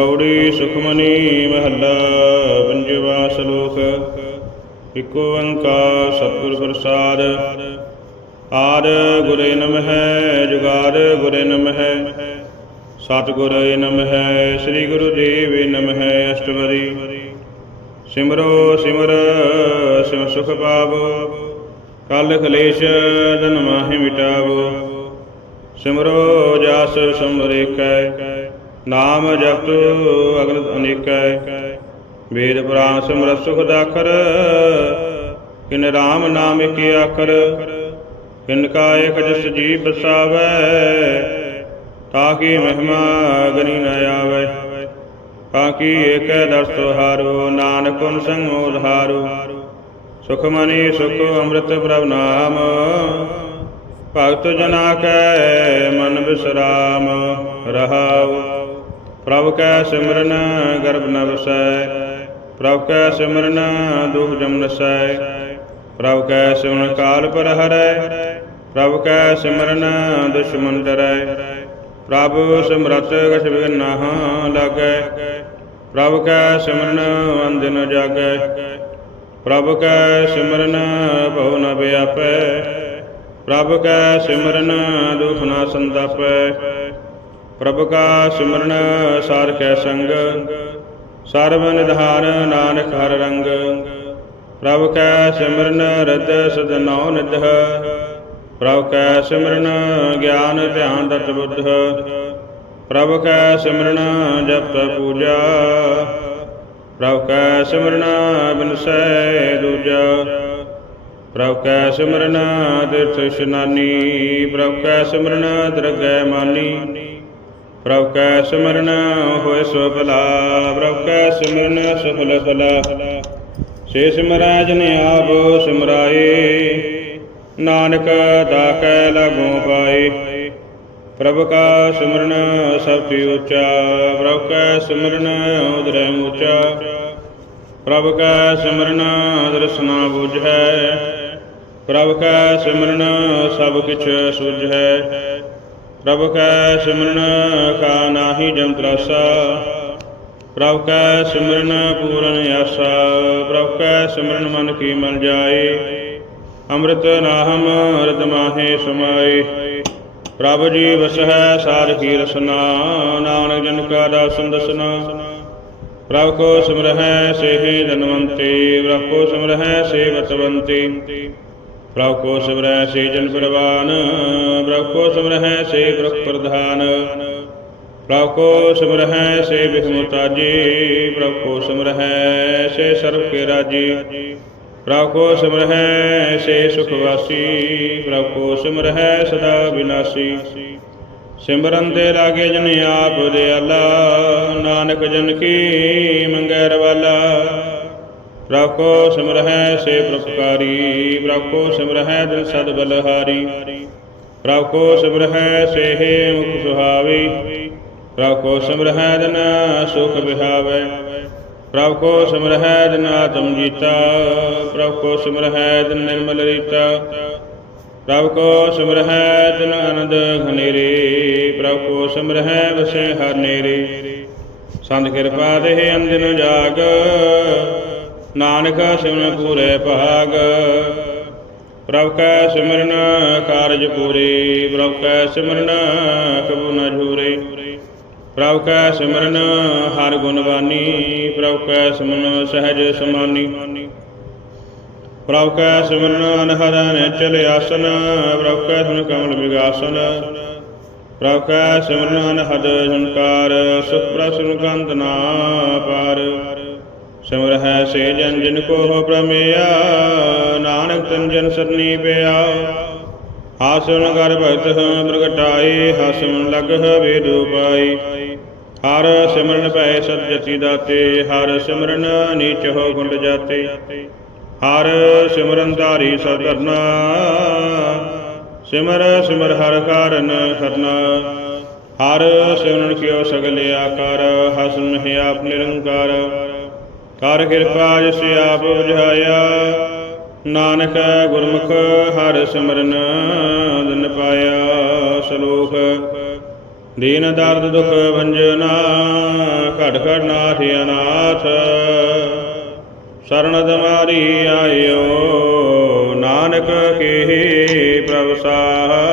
ਕੌੜੀ ਸੁਖਮਨੀ ਮਹੱਲਾ, ਪੰਜਵਾ ਸ਼ਲੋਕ। ਇਕ ਓੰਕਾਰ ਸਤਿਗੁਰ ਪ੍ਰਸਾਦ। ਆਦ ਗੁਰੇ ਨਮਹਿ ਜੁਗਾਦ ਗੁਰੇ ਨਮਹਿ ਸਤਿਗੁਰੇ ਨਮਹਿ, ਸ੍ਰੀ ਗੁਰੂ ਦੇਵ ਨਮਹਿ ਅਸ਼ਟਵਰੀ ਸਿਮਰੋ ਸਿਮਰ, ਸਿਮ ਸੁਖ ਪਾਵੋ। ਕਲ ਕਲੇਸ਼ ਜਨ ਮਾਹਿ ਮਿਟਾਵੋ। ਸਿਮਰੋ ਜਸ ਸਮਰੇਕੈ ਨਾਮ ਜਪਤੁ ਅਗਨ ਅਨੇਕੈ। ਵੇਦ ਪੁਰਾਣ ਸਿਮਰਤ ਸੁਖ ਦਾਖਰ ਕਿਨ ਰਾਮ ਨਾਮ ਕੀ ਆਖਰ। ਕਿਨ ਕਾ ਏਕ ਜਸ ਜੀ ਬਸਾਵੈ ਤਾਕੀ ਮਹਿਮਾ ਅਗਨੀ ਨ ਆਵੈ। ਤਾਕੀ ਏਕੈ ਦਰਸ ਤੁਹਾਰੋ ਨਾਨਕ ਉਨ ਸੰਗ ਉਧਾਰੋ ਸੁਖ ਮਨੀ ਸੁਖ ਅੰਮ੍ਰਿਤ ਪ੍ਰਭ ਨਾਮ, ਭਗਤ ਜਨਾ ਕੈ ਮਨ ਬਿਸਰਾਮ ਰਹਾਉ। ਪ੍ਰਭ ਕੈ ਸਿਮਰਨ ਗਰਭ ਨ ਵਸੈ, ਪ੍ਰਭ ਕੈ ਸਿਮਰਨ ਦੁਖ ਜਮ ਨਸੈ, ਪ੍ਰਭ ਕੈ ਸਿਮਰਨ ਕਾਲ ਪਰ ਹਰੈ ਪ੍ਰਭ ਕੈ ਸਿਮਰਨ ਦੁਸ਼ਮਨ ਡਰੈ, ਪ੍ਰਭ ਸਿਮਰਤ ਕਛ ਬਿਘਨ ਨਾ ਲਾਗੈ, ਪ੍ਰਭ ਕੈ ਸਿਮਰਨ ਅੰਦਿਨ ਜਾਗੈ, ਪ੍ਰਭ ਕੈ ਸਿਮਰਨ ਭਉ ਨ ਵਿਆਪੈ, ਪ੍ਰਭ ਕੈ ਸਿਮਰਨ ਦੁਖ ਨ ਸੰਤਾਪੈ ਪ੍ਰਭ ਕਾ ਸਿਮਰਨ ਸਾਰ ਕੈ ਸੰਗ, ਸਰਬ ਨਿਧਾਨ ਨਾਨਕ ਹਰ ਰੰਗ। ਪ੍ਰਭ ਕੈ ਸਿਮਰਨ ਰਤ ਸਦ ਨਉ ਨਿਧ, ਪ੍ਰਭ ਕੈ ਸਿਮਰਨ ਗਿਆਨ ਧਿਆਨ ਦਤ ਬੁੱਧ। ਪ੍ਰਭ ਕੈ ਸਿਮਰਨ ਜਪ ਪੂਜਾ, ਪ੍ਰਭ ਕੈ ਸਿਮਰਨ ਬਿਨਸੈ ਦੂਜਾ। ਪ੍ਰਭ ਕੈ ਸਿਮਰਨ ਤੀਰਥ ਇਸ਼ਨਾਨੀ, ਪ੍ਰਭ ਕੈ ਸਿਮਰਨ ਦਰਗਹਿ ਮਾਨੀ। ਪ੍ਰਭ ਕੈ ਸਿਮਰਨ ਹੋਇ ਸੋ ਭਲਾ, ਪ੍ਰਭ ਕੈ ਸਿਮਰਨ ਸਫਲ ਫਲਾ ਸੇ ਸਿਮਰੈ ਜਨ ਆਪ ਸਿਮਰਾਏ, ਨਾਨਕ ਦਾ ਕੈ ਲਗੋ ਪਾਏ। ਪ੍ਰਭ ਕਾ ਸਿਮਰਨ ਸਭ ਤੋਂ ਉੱਚਾ, ਪ੍ਰਭ ਕੈ ਸਿਮਰਨ ਉਦਰੈ ਉੱਚਾ ਪ੍ਰਭ ਕੈ ਸਿਮਰਨ ਦਰਸਨਾ ਬੁਝੈ ਪ੍ਰਭ ਕੈ ਸਿਮਰਨ ਸਭ ਕਿਛ ਸੁਝੈ ਪ੍ਰਭ ਕੈ ਸਿਮਰਨ ਕਾ ਨਾਹੀ ਜਮ ਤਰਾਸਾ। ਪ੍ਰਭ ਕੈ ਸਿਮਰਨ ਪੂਰਨ ਆਸਾ। ਪ੍ਰਭ ਕੈ ਸਿਮਰਨ ਮਨ ਕੀ ਮਨ ਜਾਏ। ਅੰਮ੍ਰਿਤ ਨਾਹਮ ਰਤ ਮਾਹੇ ਸਮਾਏ। ਪ੍ਰਭ ਜੀ ਵਸਹਿ ਸਾਰ ਕੀ ਰਸਨਾ। ਨਾਨਕ ਜਨ ਕਾ ਦਾਸਨ ਦਸਨਾ। ਪ੍ਰਭ ਕੋ ਸਿਮਰਹਿ ਸੇਹਿ ਧਨਵੰਤੇ। ਪ੍ਰਭ ਕੋ ਸਿਮਰਹਿ ਸੇਵਤਵੰਤੇ। ਪ੍ਰਭ ਕੋ ਸਿਮਰਹਿ ਸੇ ਜਨ ਪ੍ਰਵਾਨ ਪ੍ਰਭ ਕੋ ਸਿਮਰਹਿ ਸੇ ਬ੍ਰਖ ਪ੍ਰਧਾਨ ਪ੍ਰਭ ਕੋ ਸਿਮਰਹਿ ਸੇ ਬਿਖਮਤਾਜੀ ਪ੍ਰਭ ਕੋ ਸਿਮਰਹਿ ਸੇ ਸਰਬ ਕੇ ਰਾਜੀ ਪ੍ਰਭ ਕੋ ਸਿਮਰਹਿ ਸੇ ਸੁਖ ਵਾਸੀ ਪ੍ਰਭ ਕੋ ਸਿਮਰਹਿ ਸਦਾ ਵਿਨਾਸੀ ਸਿਮਰਨ ਤੇ ਲਾਗੇ ਜਨ ਆਪ ਦਿਆਲਾ ਨਾਨਕ ਜਨ ਕੀ ਮੰਗੈ ਰਵਾਲਾ ਪ੍ਰਭ ਕੋ ਸਿਮਰਹਿ ਸੇ ਪ੍ਰਪਕਾਰੀ ਪ੍ਰਭ ਕੋ ਸਿਮਰਹਿ ਦਿਲ ਸਦ ਬਲਹਾਰੀ। ਪ੍ਰਭ ਕੋ ਸਿਮਰਹਿ ਸੇ ਮੁਖ ਸੁਹਾਵੀ ਪ੍ਰਭ ਕੋ ਸਿਮਰਹਿ ਦਿਨ ਸੁਖ ਵਿਹਾਵੈ ਪ੍ਰਭ ਕੋ ਸਿਮਰਹਿ ਦਿਨ ਆਤਮ ਜੀਤਾ ਪ੍ਰਭ ਕੋ ਸਿਮਰਹਿ ਦਿਨ ਨਿਰਮਲ ਰੀਤਾ। ਪ੍ਰਭ ਕੋ ਸਿਮਰਹਿ ਦਿਨ ਅਨੰਦ ਘਨੇਰੇ ਪ੍ਰਭ ਕੋ ਸਿਮਰਹਿ ਵਸੈ ਹਰ ਨੇਰੇ। ਸੰਤ ਕਿਰਪਾ ਦੇ ਅੰਦਿਨ ਜਾਗ ਨਾਨਕ ਸਿਮਰਨ ਪੂਰੇ ਭਾਗ। ਪ੍ਰਭ ਕੈ ਸਿਮਰਨ ਕਾਰਜ ਪੂਰੇ, ਪ੍ਰਭ ਕੈ ਸਿਮਰਨ ਕਬੂ ਨ ਝੂਰੇ। ਪ੍ਰਭ ਕੈ ਸਿਮਰਨ ਹਰ ਗੁਣਵਾਨੀ ਪ੍ਰਭ ਕੈ ਸਿਮਰਨ ਸਹਿਜ ਸਮਾਨੀ। ਪ੍ਰਭ ਕੈ ਸਿਮਰਨ ਅਨਹਰਨ ਚਲ ਆਸਨ, ਪ੍ਰਭ ਕੈ ਸੁਨ ਕਮਲ ਵਿਗਾਸਨ। ਪ੍ਰਭ ਕੈ ਸਿਮਰਨ ਅਨਹਦ ਸੰਕਾਰ ਸੁਖ ਪ੍ਰਸਨ ਕੰਤ ਨਾ ਪਾਰ। ਸਿਮਰ ਹੈ ਸੇ ਜਨ ਜਿਨ ਕੋ ਹੋ ਪ੍ਰਮੇਯਾ, ਨਾਨਕ ਤਨ ਜਨ ਸਰਨੀ ਪਿਆ। ਹਾਸਨ ਕਰ ਭਗਤ ਪ੍ਰਗਟਾਏ ਹਸਨ ਲਗ ਵੇਦ ਪਾਈ ਹਰ ਸਿਮਰਨ ਭੈ ਸਤ ਜਤੀ ਦਾਤੇ, ਹਰ ਸਿਮਰਨ ਨੀਚ ਹੋ ਗੁੰਡ ਜਾਤੇ। ਹਰ ਸਿਮਰਨ ਧਾਰੀ ਸਭ ਧਰਨਾ, ਸਿਮਰ ਸਿਮਰ ਹਰ ਕਾਰਨ ਕਰਨਾ। ਹਰ ਸਿਮਰਨ ਕਿਓ ਸਗਲੇ ਆਕਾਰ, ਹਸਨ ਹੈ ਆਪ ਨਿਰੰਕਾਰ। ਕਰ ਕਿਰਪਾ ਜਿਸ ਆਪ ਬੁਝਾਇਆ ਨਾਨਕ ਗੁਰਮੁਖ ਹਰ ਸਿਮਰਨ ਦਿਨ ਪਾਇਆ ਸ਼ਲੋਕ। ਦੀਨ ਦਰਦ ਦੁਖ ਭੰਜਨਾ ਘਟ ਘਟ ਨਾਥ ਅਨਾਥ। ਸਰਣ ਤੁਮਾਰੀ ਆਇਓ, ਨਾਨਕ ਕੀ ਪ੍ਰਭ ਸਾਹ